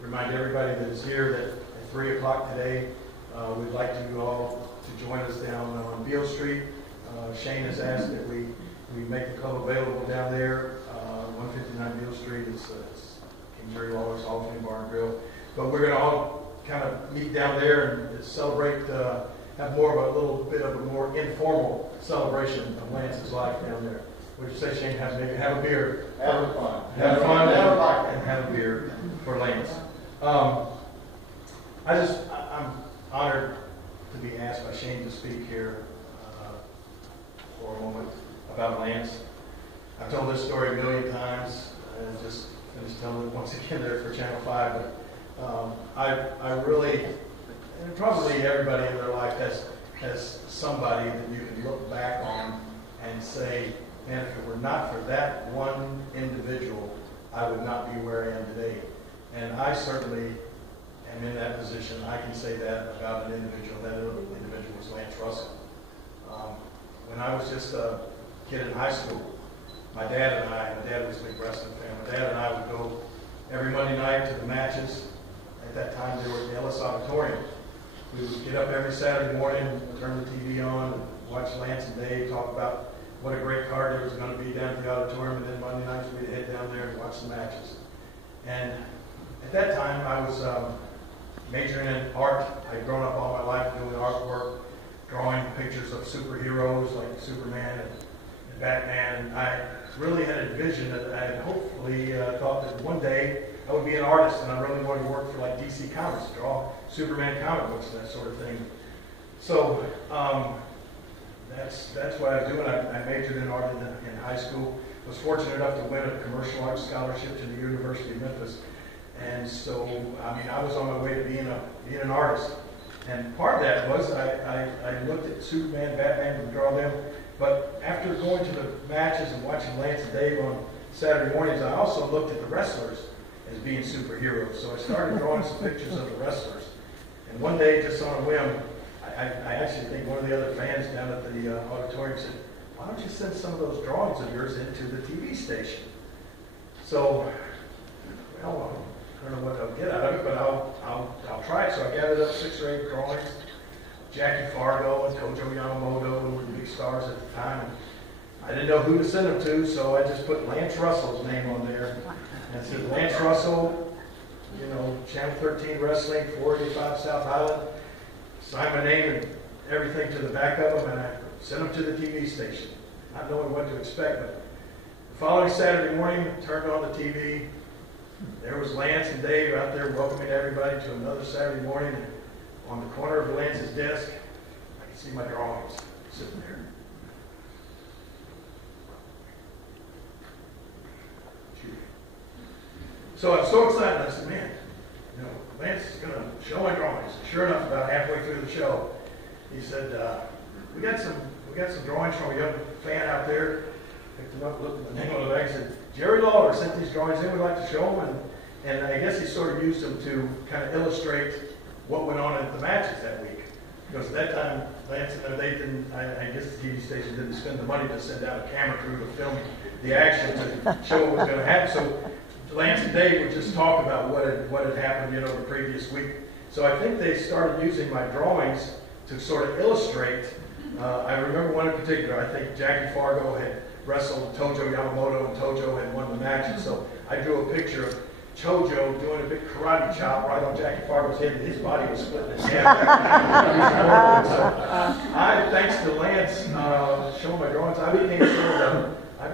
remind everybody that is here that at 3 o'clock today, we'd like you all to join us down on Beale Street. Shane has asked that we make the club available down there, 159 Beale Street. It's King Jerry Lawler's Hall of Fame Bar and Grill. But we're going to all kind of meet down there and celebrate, have more of a little bit of a more informal celebration of Lance's life down there. Would you say, Shane, maybe have a beer? Have fun. Have fun and have a beer for Lance. I'm honored to be asked by Shane to speak here for a moment about Lance. I've told this story a million times and just finished telling it once again there for Channel 5. But I really, and probably everybody in their life has somebody that you can look back on and say, man, if it were not for that one individual, I would not be where I am today. And I certainly am in that position. I can say that about an individual. That individual was Lance Russell. When I was just a kid in high school, my dad was a big wrestling fan. My dad and I would go every Monday night to the matches. At that time, they were at the Ellis Auditorium. We would get up every Saturday morning, turn the TV on, and watch Lance and Dave talk about what a great card there was going to be down at the auditorium, and then Monday nights we'd head down there and watch the matches. And at that time, I was majoring in art. I'd grown up all my life doing artwork, drawing pictures of superheroes like Superman and Batman. And I really had a vision that I had hopefully thought that one day I would be an artist, and I really wanted to work for like DC Comics, draw Superman comic books and that sort of thing. So that's what I was doing. I majored in art in high school. Was fortunate enough to win a commercial arts scholarship to the University of Memphis. And so, I was on my way to being an artist. And part of that was I looked at Superman, Batman, and draw them. But after going to the matches and watching Lance and Dave on Saturday mornings, I also looked at the wrestlers as being superheroes. So I started drawing some pictures of the wrestlers. And one day, just on a whim, I actually think one of the other fans down at the auditorium said, why don't you send some of those drawings of yours into the TV station? So, well, I don't know what I'll get out of it, but I'll try it. So I gathered up 6 or 8 drawings. Jackie Fargo and Tojo Yamamoto were the big stars at the time. And I didn't know who to send them to, so I just put Lance Russell's name on there. And it said, Lance Russell, Channel 13 Wrestling, 485 South Island. Signed my name and everything to the back of them, and I sent them to the TV station, not knowing what to expect. But the following Saturday morning, turned on the TV. There was Lance and Dave out there welcoming everybody to another Saturday morning. And on the corner of Lance's desk, I could see my drawings sitting there. So I was so excited. I said, man, Lance is going to show my drawings. And sure enough, about halfway through the show, he said, we got some drawings from a young fan out there. Picked them up, looked at the name on the bag, said, Jerry Lawler sent these drawings in. We'd like to show them. And I guess he sort of used them to kind of illustrate what went on at the matches that week. Because at that time, Lance and they didn't, I guess the TV station didn't spend the money to send out a camera crew to film the action to show what was going to happen. So Lance and Dave would just talk about what had happened, the previous week. So I think they started using my drawings to sort of illustrate. I remember one in particular. I think Jackie Fargo had wrestled Tojo Yamamoto, and Tojo had won the match. And so I drew a picture of Tojo doing a big karate chop right on Jackie Fargo's head, and his body was splitting in half. So thanks to Lance showing my drawings, I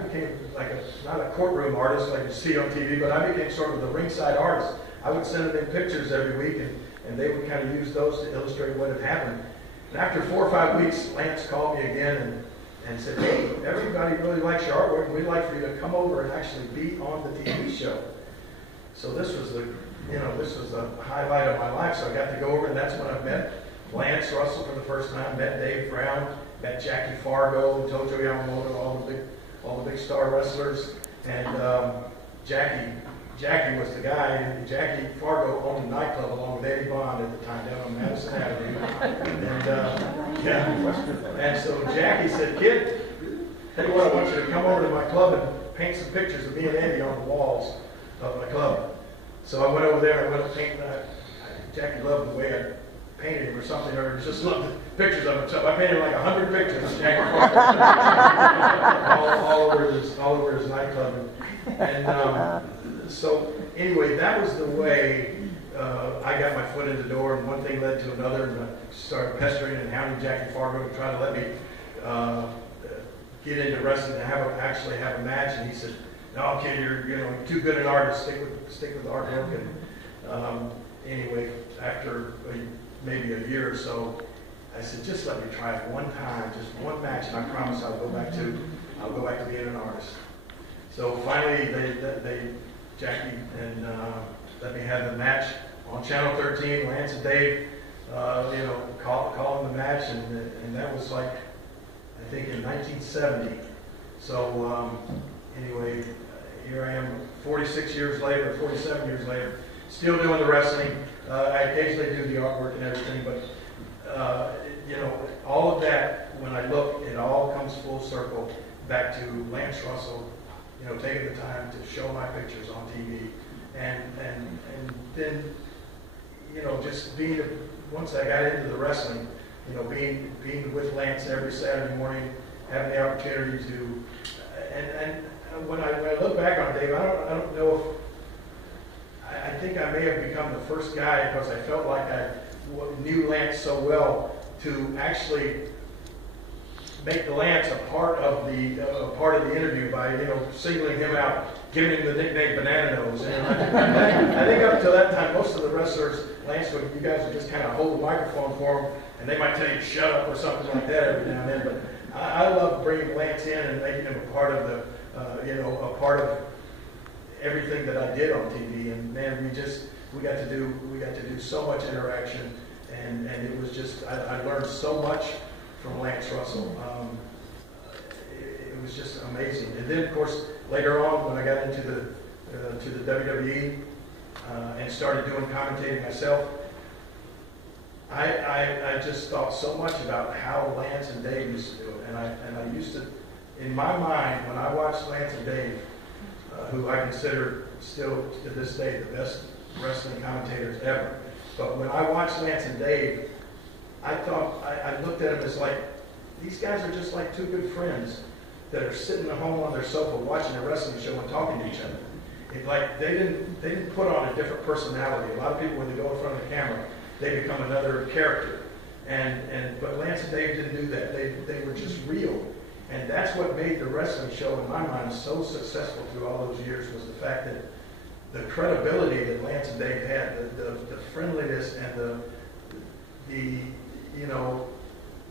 became like not a courtroom artist like you see on TV, but I became sort of the ringside artist. I would send them in pictures every week, and they would kind of use those to illustrate what had happened. And after 4 or 5 weeks, Lance called me again and said, hey, everybody really likes your artwork, and we'd like for you to come over and actually be on the TV show. So this was the highlight of my life. So I got to go over, and that's when I met Lance Russell for the first time, met Dave Brown, met Jackie Fargo, Tojo Yamamoto, all the big star wrestlers, and Jackie was the guy. Jackie Fargo owned a nightclub along with Eddie Bond at the time down on Madison Avenue. And so Jackie said, kid, tell you what, I want you to come over to my club and paint some pictures of me and Eddie on the walls of my club. So I went over there and I went to paint. Jackie loved the way I painted him or something, or just loved the pictures of him. So I painted like 100 pictures of Jackie all over his nightclub. And so anyway, that was the way I got my foot in the door, and one thing led to another, and I started pestering and hounding Jackie Fargo to try to let me get into wrestling and actually have a match. And he said, "No, kid, you're too good an artist. Stick with the artwork." And anyway, after maybe a year or so, I said, "Just let me try it one time, just one match, and I promise I'll go back to being an artist." So finally, Jackie and let me have the match on Channel 13. Lance and Dave, calling the match, and that was like, I think, in 1970. So anyway, here I am 47 years later, still doing the wrestling. I occasionally do the artwork and everything, but all of that, when I look, it all comes full circle back to Lance Russell, taking the time to show my pictures on TV, and then, just being, once I got into the wrestling, being with Lance every Saturday morning, having the opportunity to, and when I look back on it, Dave, I don't know if, I think I may have become the first guy, because I felt like I knew Lance so well, to actually make the Lance a part of the interview by singling him out, giving him the nickname Banana Nose. And I think up to that time, most of the wrestlers, you guys would just kind of hold the microphone for them, and they might tell you to shut up or something like that every now and then. But I love bringing Lance in and making him a part of a part of everything that I did on TV. And man, we got to do so much interaction, and it was just, I learned so much from Lance Russell. It was just amazing. And then, of course, later on, when I got into the WWE and started doing commentating myself, I just thought so much about how Lance and Dave used to do it. And I used to, in my mind, when I watched Lance and Dave, who I consider still to this day the best wrestling commentators ever, but when I watched Lance and Dave, I thought, I looked at them as like, these guys are just like two good friends that are sitting at home on their sofa watching a wrestling show and talking to each other. They didn't put on a different personality. A lot of people, when they go in front of the camera, they become another character. But Lance and Dave didn't do that. They were just real. And that's what made the wrestling show, in my mind, so successful through all those years, was the fact that the credibility that Lance and Dave had, the friendliness, and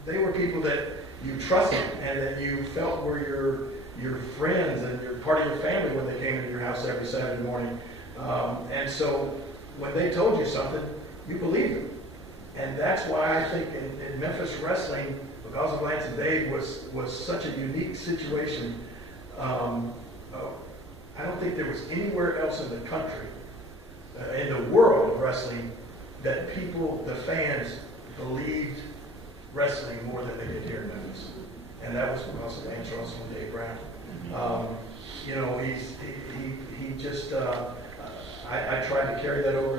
they were people that you trusted and that you felt were your friends and you're part of your family when they came into your house every Saturday morning. And so when they told you something, you believed them. And that's why I think in Memphis wrestling, because of Lance and Dave, was such a unique situation. I don't think there was anywhere else in the country, in the world of wrestling, that people, the fans, believed wrestling more than they did here in Memphis. And that was because of Lance Russell and Dave Brown. He just, I tried to carry that over